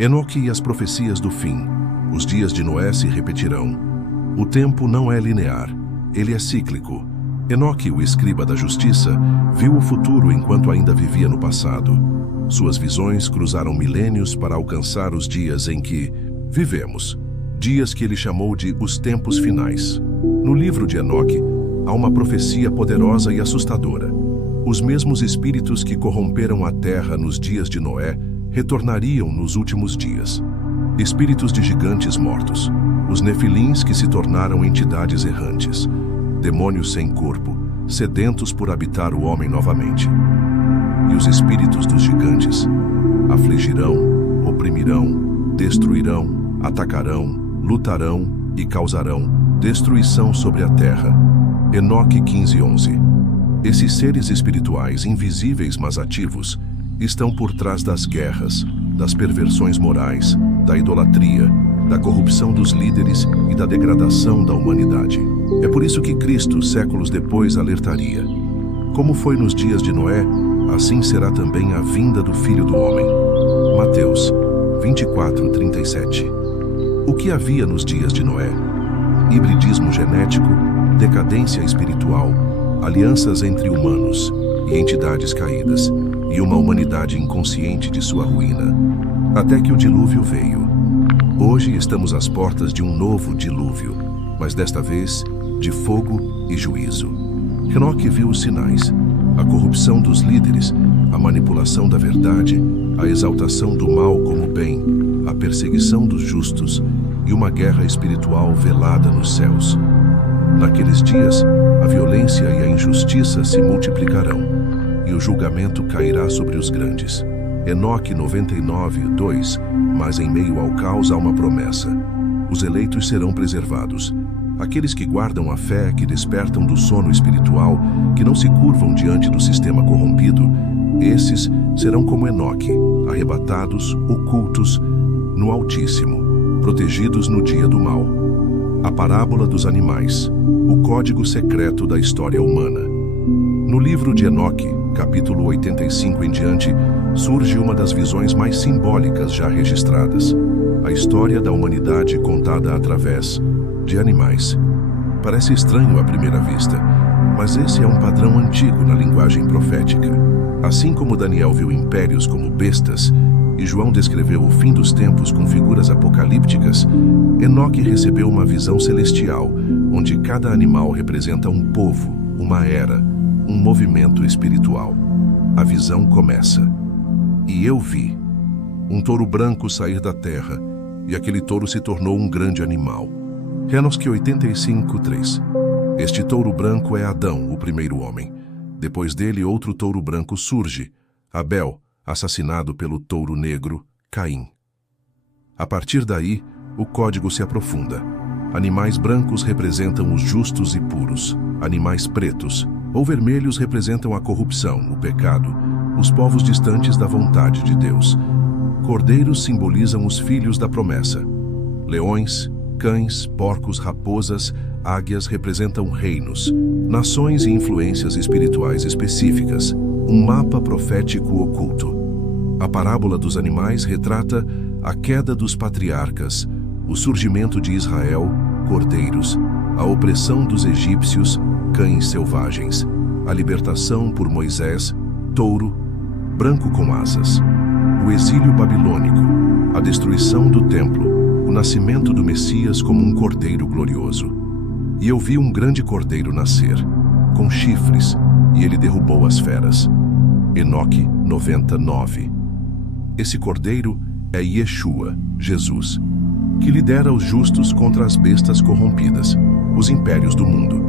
Enoque e as profecias do fim. Os dias de Noé se repetirão. O tempo não é linear, ele é cíclico. Enoque, o escriba da justiça, viu o futuro enquanto ainda vivia no passado. Suas visões cruzaram milênios para alcançar os dias em que vivemos, dias que ele chamou de os tempos finais. No livro de Enoque, há uma profecia poderosa e assustadora. Os mesmos espíritos que corromperam a terra nos dias de Noé retornariam nos últimos dias. Espíritos de gigantes mortos, os nefilins que se tornaram entidades errantes, demônios sem corpo, sedentos por habitar o homem novamente. E os espíritos dos gigantes afligirão, oprimirão, destruirão, atacarão, lutarão e causarão destruição sobre a terra. Enoque 15:11. Esses seres espirituais invisíveis mas ativos estão por trás das guerras, das perversões morais, da idolatria, da corrupção dos líderes e da degradação da humanidade. É por isso que Cristo, séculos depois, alertaria: como foi nos dias de Noé, assim será também a vinda do Filho do Homem. Mateus 24:37. O que havia nos dias de Noé? Hibridismo genético, decadência espiritual, alianças entre humanos e entidades caídas, e uma humanidade inconsciente de sua ruína. Até que o dilúvio veio. Hoje estamos às portas de um novo dilúvio, mas desta vez de fogo e juízo. Enoque viu os sinais: a corrupção dos líderes, a manipulação da verdade, a exaltação do mal como bem, a perseguição dos justos e uma guerra espiritual velada nos céus. Naqueles dias, a violência e a injustiça se multiplicarão, e o julgamento cairá sobre os grandes. Enoque 99:2. Mas em meio ao caos há uma promessa: os eleitos serão preservados. Aqueles que guardam a fé, que despertam do sono espiritual, que não se curvam diante do sistema corrompido, esses serão como Enoque, arrebatados, ocultos no Altíssimo, protegidos no dia do mal. A parábola dos animais, o código secreto da história humana. No livro de Enoque, capítulo 85 em diante, surge uma das visões mais simbólicas já registradas: a história da humanidade contada através de animais. Parece estranho à primeira vista, mas esse é um padrão antigo na linguagem profética. Assim como Daniel viu impérios como bestas e João descreveu o fim dos tempos com figuras apocalípticas, Enoque recebeu uma visão celestial, onde cada animal representa um povo, uma era, um movimento espiritual. A visão começa: e eu vi um touro branco sair da terra, e aquele touro se tornou um grande animal. Enoque 85:3. Este touro branco é Adão, o primeiro homem. Depois dele, outro touro branco surge, Abel, assassinado pelo touro negro, Caim. A partir daí, o código se aprofunda. Animais brancos representam os justos e puros. Animais pretos ou vermelhos representam a corrupção, o pecado, os povos distantes da vontade de Deus. Cordeiros simbolizam os filhos da promessa. Leões, cães, porcos, raposas, águias representam reinos, nações e influências espirituais específicas, um mapa profético oculto. A parábola dos animais retrata a queda dos patriarcas, o surgimento de Israel, cordeiros, a opressão dos egípcios, cães selvagens, a libertação por Moisés, touro, branco com asas, o exílio babilônico, a destruição do templo, o nascimento do Messias como um cordeiro glorioso. E eu vi um grande cordeiro nascer, com chifres, e ele derrubou as feras. Enoque 99. Esse cordeiro é Yeshua, Jesus, que lidera os justos contra as bestas corrompidas, os impérios do mundo.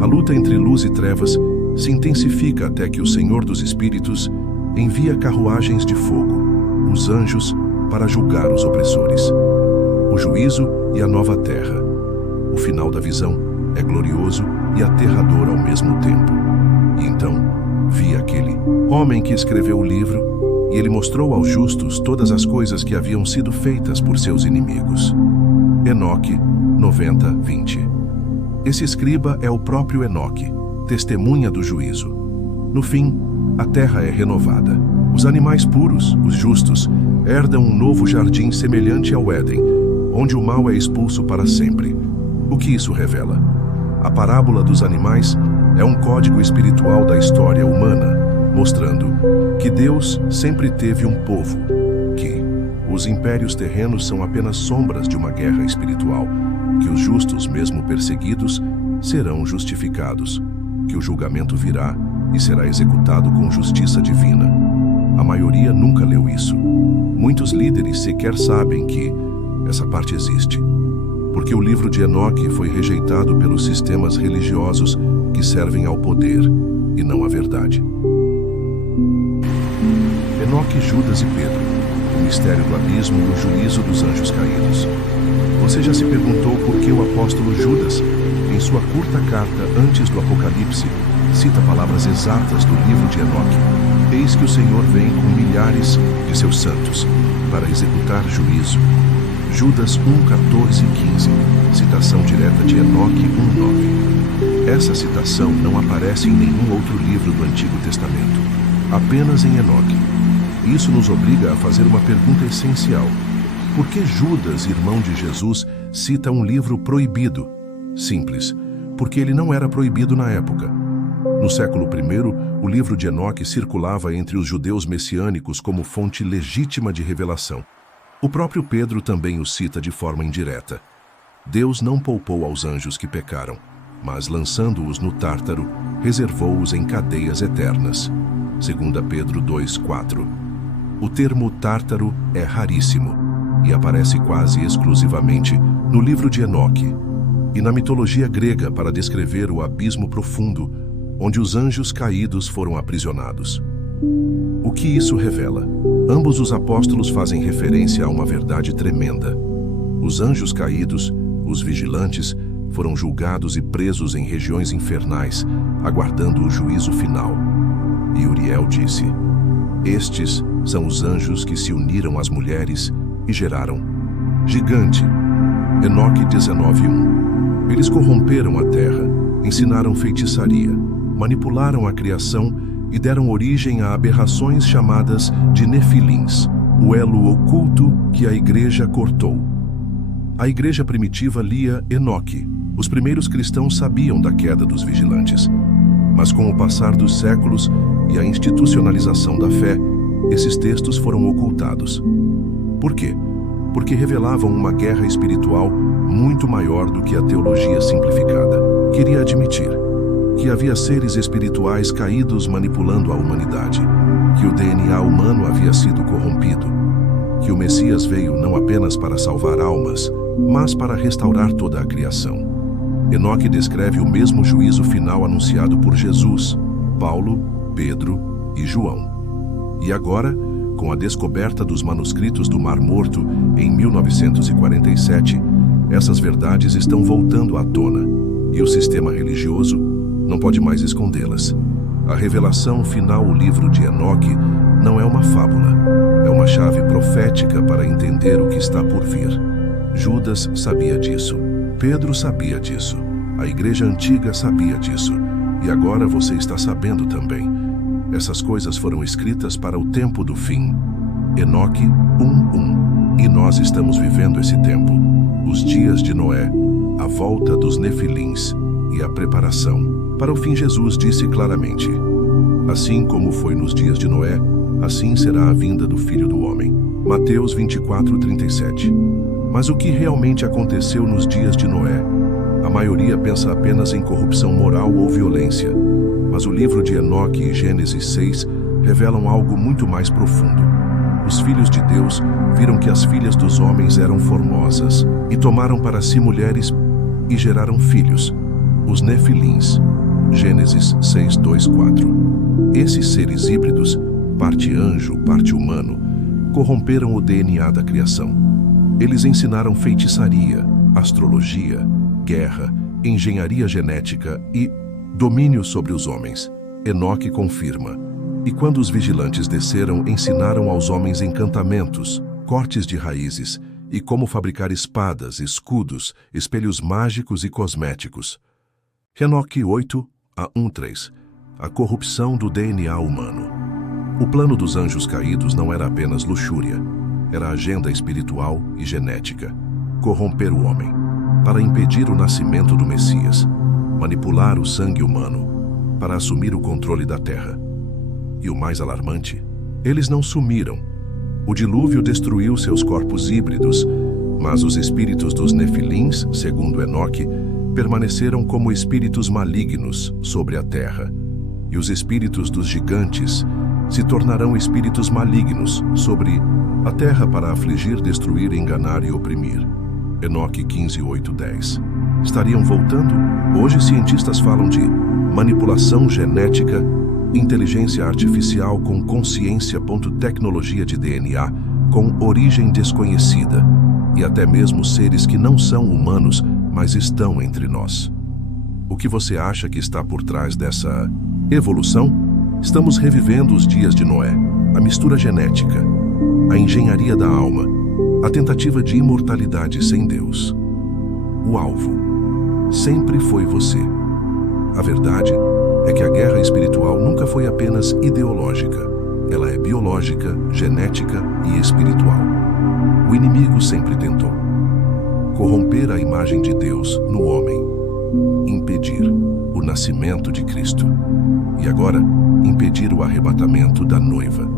A luta entre luz e trevas se intensifica até que o Senhor dos Espíritos envia carruagens de fogo, os anjos, para julgar os opressores. O juízo e a nova terra. O final da visão é glorioso e aterrador ao mesmo tempo. E então, vi aquele homem que escreveu o livro, e ele mostrou aos justos todas as coisas que haviam sido feitas por seus inimigos. Enoque 90:20. Esse escriba é o próprio Enoque, testemunha do juízo. No fim, a terra é renovada. Os animais puros, os justos, herdam um novo jardim semelhante ao Éden, onde o mal é expulso para sempre. O que isso revela? A parábola dos animais é um código espiritual da história humana, mostrando que Deus sempre teve um povo, que os impérios terrenos são apenas sombras de uma guerra espiritual, que os justos, mesmo perseguidos, serão justificados, que o julgamento virá e será executado com justiça divina. A maioria nunca leu isso. Muitos líderes sequer sabem que essa parte existe, porque o livro de Enoque foi rejeitado pelos sistemas religiosos que servem ao poder e não à verdade. Enoque, Judas e Pedro, o mistério do abismo e o juízo dos anjos caídos. Você já se perguntou por que o apóstolo Judas, em sua curta carta antes do Apocalipse, cita palavras exatas do livro de Enoque? Eis que o Senhor vem com milhares de seus santos para executar juízo. Judas 1, 14 e 15, citação direta de Enoque 1, 9. Essa citação não aparece em nenhum outro livro do Antigo Testamento, apenas em Enoque. Isso nos obriga a fazer uma pergunta essencial. Por que Judas, irmão de Jesus, cita um livro proibido? Simples, porque ele não era proibido na época. No século I, o livro de Enoque circulava entre os judeus messiânicos como fonte legítima de revelação. O próprio Pedro também o cita de forma indireta. Deus não poupou aos anjos que pecaram, mas lançando-os no Tártaro, reservou-os em cadeias eternas. 2 Pedro 2, 4. O termo Tártaro é raríssimo e aparece quase exclusivamente no livro de Enoque e na mitologia grega para descrever o abismo profundo onde os anjos caídos foram aprisionados. O que isso revela? Ambos os apóstolos fazem referência a uma verdade tremenda. Os anjos caídos, os vigilantes, foram julgados e presos em regiões infernais, aguardando o juízo final. E Uriel disse: estes são os anjos que se uniram às mulheres e geraram gigante. Enoque 19:1. Eles corromperam a terra, ensinaram feitiçaria, manipularam a criação e deram origem a aberrações chamadas de nefilins, o elo oculto que a igreja cortou. A igreja primitiva lia Enoque. Os primeiros cristãos sabiam da queda dos vigilantes. Mas com o passar dos séculos e a institucionalização da fé, esses textos foram ocultados. Por quê? Porque revelavam uma guerra espiritual muito maior do que a teologia simplificada queria admitir. Que havia seres espirituais caídos manipulando a humanidade, que o DNA humano havia sido corrompido, que o Messias veio não apenas para salvar almas, mas para restaurar toda a criação. Enoque descreve o mesmo juízo final anunciado por Jesus, Paulo, Pedro e João. E agora, com a descoberta dos manuscritos do Mar Morto em 1947, essas verdades estão voltando à tona, e o sistema religioso não pode mais escondê-las. A revelação final, o livro de Enoque, não é uma fábula, é uma chave profética para entender o que está por vir. Judas sabia disso, Pedro sabia disso, a igreja antiga sabia disso, e agora você está sabendo também. Essas coisas foram escritas para o tempo do fim. Enoque 1:1. E nós estamos vivendo esse tempo, os dias de Noé, a volta dos nefilins e a preparação. Para o fim, Jesus disse claramente: assim como foi nos dias de Noé, assim será a vinda do Filho do Homem. Mateus 24:37. Mas o que realmente aconteceu nos dias de Noé? A maioria pensa apenas em corrupção moral ou violência, mas o livro de Enoque e Gênesis 6 revelam algo muito mais profundo. Os filhos de Deus viram que as filhas dos homens eram formosas e tomaram para si mulheres e geraram filhos, os nefilins. Gênesis 6, 2, 4. Esses seres híbridos, parte anjo, parte humano, corromperam o DNA da criação. Eles ensinaram feitiçaria, astrologia, guerra, engenharia genética e domínio sobre os homens. Enoque confirma. E quando os vigilantes desceram, ensinaram aos homens encantamentos, cortes de raízes e como fabricar espadas, escudos, espelhos mágicos e cosméticos. Enoque 8 a 1:3. A corrupção do DNA humano. O plano dos anjos caídos não era apenas luxúria. era agenda espiritual e genética. Corromper o homem, para impedir o nascimento do Messias. Manipular o sangue humano, para assumir o controle da terra. E o mais alarmante, eles não sumiram. O dilúvio destruiu seus corpos híbridos, mas os espíritos dos Nefilins, segundo Enoque, permaneceram como espíritos malignos sobre a terra. E os espíritos dos gigantes se tornarão espíritos malignos sobre a terra para afligir, destruir, enganar e oprimir. Enoque 15:8-10. Estariam voltando? Hoje cientistas falam de manipulação genética, inteligência artificial com consciência, tecnologia de DNA com origem desconhecida e até mesmo seres que não são humanos, mas estão entre nós. O que você acha que está por trás dessa evolução? Estamos revivendo os dias de Noé, a mistura genética, a engenharia da alma, a tentativa de imortalidade sem Deus. O alvo sempre foi você. A verdade é que a guerra espiritual nunca foi apenas ideológica. Ela é biológica, genética e espiritual. O inimigo sempre tentou corromper a imagem de Deus no homem, impedir o nascimento de Cristo e agora impedir o arrebatamento da noiva.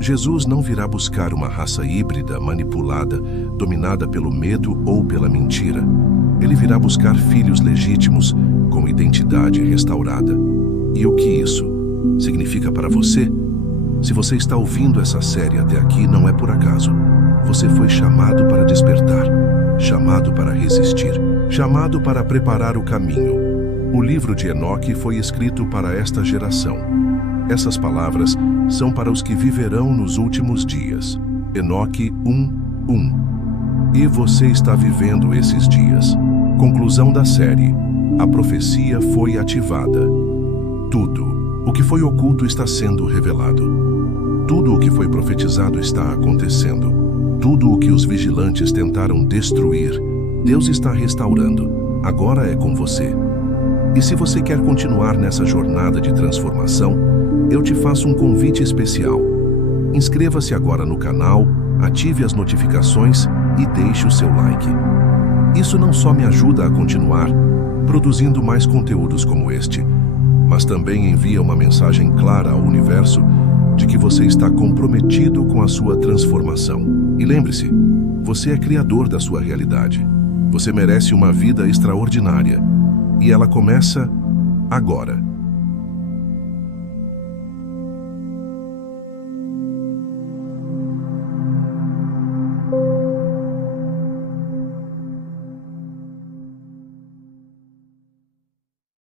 Jesus não virá buscar uma raça híbrida, manipulada, dominada pelo medo ou pela mentira. Ele virá buscar filhos legítimos com identidade restaurada. E o que isso significa para você? Se você está ouvindo essa série até aqui, não é por acaso. Você foi chamado para despertar, chamado para resistir, chamado para preparar o caminho. O livro de Enoque foi escrito para esta geração. Essas palavras são para os que viverão nos últimos dias. Enoque 1:1. E você está vivendo esses dias. Conclusão da série. A profecia foi ativada. Tudo o que foi oculto está sendo revelado. Tudo o que foi profetizado está acontecendo. Tudo o que os vigilantes tentaram destruir, Deus está restaurando. Agora é com você. E se você quer continuar nessa jornada de transformação, eu te faço um convite especial. Inscreva-se agora no canal, ative as notificações e deixe o seu like. Isso não só me ajuda a continuar produzindo mais conteúdos como este, mas também envia uma mensagem clara ao universo de que você está comprometido com a sua transformação. E lembre-se, você é criador da sua realidade. Você merece uma vida extraordinária. E ela começa agora.